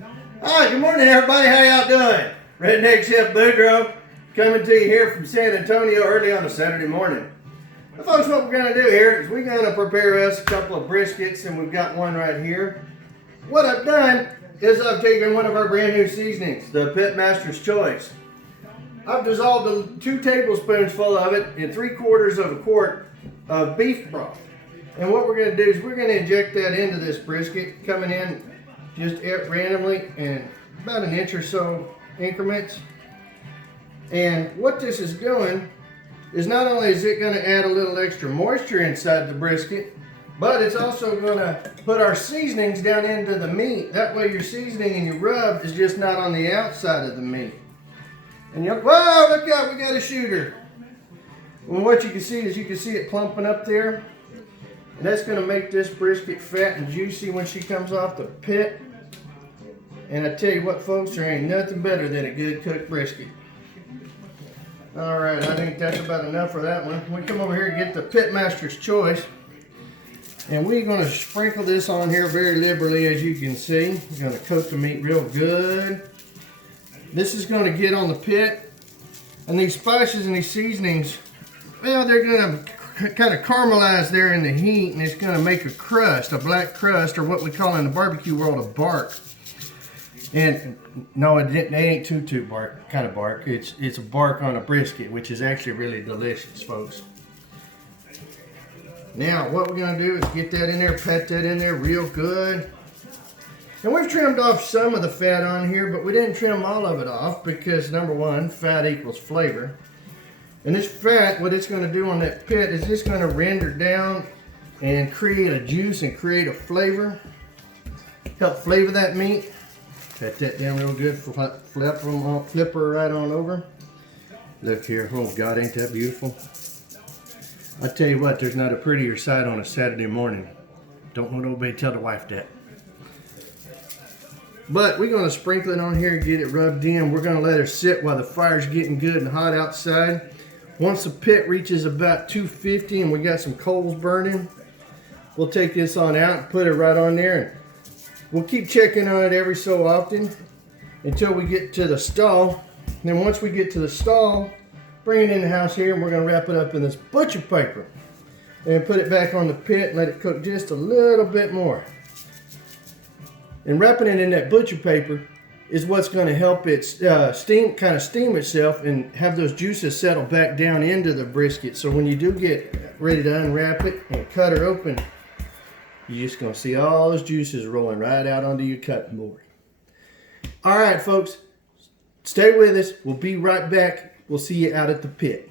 Hi, good morning everybody. How y'all doing? Redneck Chef Boudreaux coming to you here from San Antonio early on a Saturday morning. Well, folks, what we're going to do here is we're going to prepare us a couple of briskets, and we've got one right here. What I've done is I've taken one of our brand new seasonings, the Pitmaster's Choice. I've dissolved 2 tablespoons full of it in 3/4 of a quart of beef broth. And what we're going to do is we're going to inject that into this brisket, coming in just randomly in about an inch or so increments. And what this is doing is not only is it going to add a little extra moisture inside the brisket, but it's also going to put our seasonings down into the meat. That way your seasoning and your rub is just not on the outside of the meat. And you'll, whoa, look out, we got a shooter. Well, what you can see is you can see it plumping up there. And that's going to make this brisket fat and juicy when she comes off the pit. And I tell you what, folks, there ain't nothing better than a good cooked brisket. All right, I think that's about enough for that one. We come over here and get the Pitmaster's Choice. And we're going to sprinkle this on here very liberally, as you can see. We're going to coat the meat real good. This is going to get on the pit. And these spices and these seasonings, well, they're going to kind of caramelize there in the heat, and it's going to make a crust, a black crust, or what we call in the barbecue world a bark. And no, it ain't tutu bark, kind of bark. It's a bark on a brisket, which is actually really delicious, folks. Now, what we're going to do is get that in there, pat that in there real good. And we've trimmed off some of the fat on here, but we didn't trim all of it off because, number one, fat equals flavor. And this fat, what it's going to do on that pit is it's going to render down and create a juice and create a flavor. Help flavor that meat. Pat that down real good, flip her right on over. Look here, oh God, ain't that beautiful? I tell you what, there's not a prettier sight on a Saturday morning. Don't want nobody to tell the wife that. But we're gonna sprinkle it on here and get it rubbed in. We're gonna let her sit while the fire's getting good and hot outside. Once the pit reaches about 250 and we got some coals burning, we'll take this on out and put it right on there. We'll keep checking on it every so often until we get to the stall. And then once we get to the stall, bring it in the house here, and we're going to wrap it up in this butcher paper and put it back on the pit and let it cook just a little bit more. And wrapping it in that butcher paper is what's going to help it steam itself and have those juices settle back down into the brisket. So when you do get ready to unwrap it and cut her open, you're just going to see all those juices rolling right out onto your cutting board. All right, folks, stay with us. We'll be right back. We'll see you out at the pit.